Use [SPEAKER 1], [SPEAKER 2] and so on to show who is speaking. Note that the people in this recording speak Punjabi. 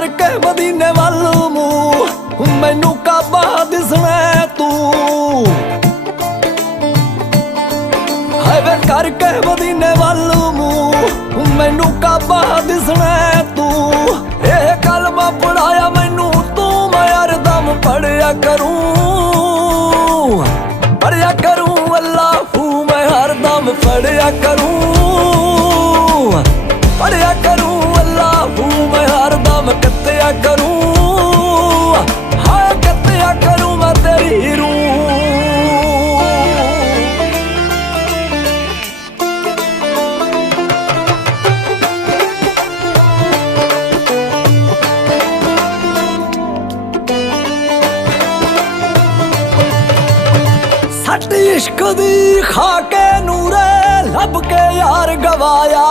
[SPEAKER 1] ਕਰਕੇ ਮਦੀਨੇ ਵੱਲ ਮੂੰਹ। ਮੈਨੂੰ ਕਾਬਾ ਦਿਸਣਾ ਤੂੰ। ਹਾਏ ਕਰਕੇ ਮਦੀਨੇ ਵੱਲ ਮੂੰਹ। ਮੈਨੂੰ ਕਾਬਾ ਦਿਸਣਾ ਤੂੰ। ਇਹ ਕਲਮਾ ਪੜਾਇਆ ਮੈਨੂੰ ਤੂੰ ਮੈਂ ਅਰਦਮ ਪੜਿਆ ਕਰੂੰ। ਪੜਿਆ ਕਰੂੰ ਅੱਲਾਹੂ ਮੈਂ ਹਰਦਮ ਪੜਿਆ ਕਰੂੰ। ਸੱਟ ਇਸ਼ਕ ਦੀ ਖਾ ਕੇ ਨੂਰੇ ਲੱਭ ਕੇ ਯਾਰ ਗਵਾਇਆ।